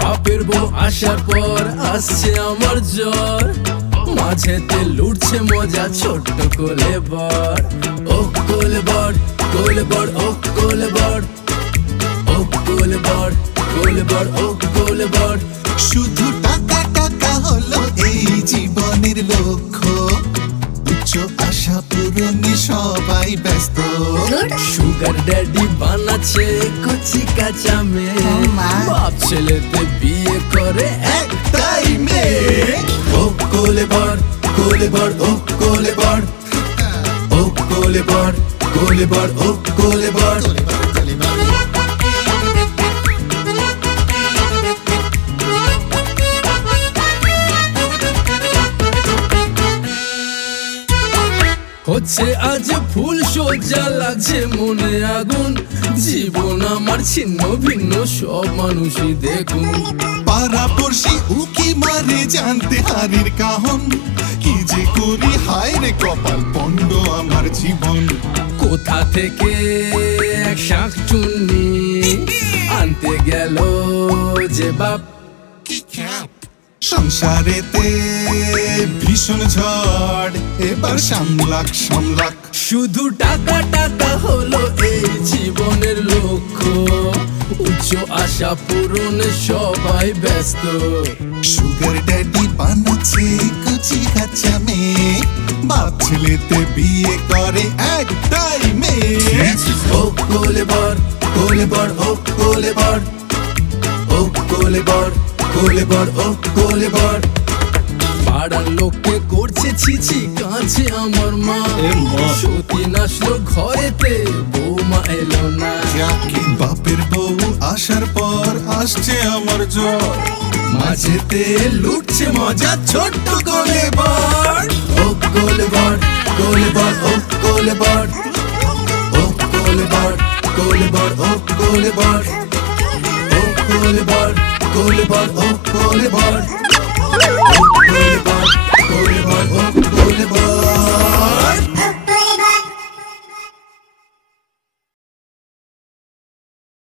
বাপের বউ আসার পর আসছে আমার জ্বর, মাঝেতে লুটছে মজা ছোট্ট কোলে বর। ও কোলে বর, কোলে বর, ও কোলে বর, ও কোলে বর, কোলে বর, ও কোলে বর। শুধু টাকা টাকা হলো এই জীবনের লক্ষ্য, উচ্চ আশা পূরণে সবাই ব্যস্ত। সুগার ড্যাডি বানাচ্ছে কচি কাঁচা মেয়ে, বাপ ছেলেতে বিয়ে করে একটাই মেয়ে। ও কোলে বর, কোলে বর, ও কোলে বর, ও কোলে বর, কোলে বর, ও কোলে বর। হচ্ছে আজ ফুল সজ্জা, লাগছে মনে আগুন, জীবন আমার ছিন্ন ভিন্ন সব মানুষই দেখুন। পাড়া পড়শি উকি মারে জানতে হারির কাহন, কি যে করি হায় রে কপাল পণ্ড আমার জীবন। কোথা থেকে এক শাঁখ চুন্নি আনতে গেল যে বাপ, সংসারেতে ভীষণ ঝড়, এবার সামলাক সামলাক। শুধু টাকা টাকা হলো এই জীবনের লক্ষ্য, উচ্চ আশা পূরণে সবাই ব্যস্ত। সুগার ড্যাডি বানাচ্ছে কচি কাঁচা মেয়ে, বাপ ছেলেতে বিয়ে করে একটাই মেয়ে। ও কোলে বর, কোলে বর, ও কোলে বর, ও কোলে বর, কোলে বর, ও কোলে বর। পাড়ার লোককে করছে ছিছি, কাঁদছে আমার মা, সতী নাচলো ঘরেতে বৌমা এলো না। বাপের বউ আসার পর আসছে আমার জ্বর, মাঝেতে লুটছে মজা ছোট্ট কোলে বর। ও কোলে বর, কোলে বর, ও কোলে বর, ও কোলে বর, কোলে বর, ও কোলে বর, ও কোলে বর, কোলে বর, ও কোলে বর, ও কোলে বর, কোলে বর, ও কোলে বর।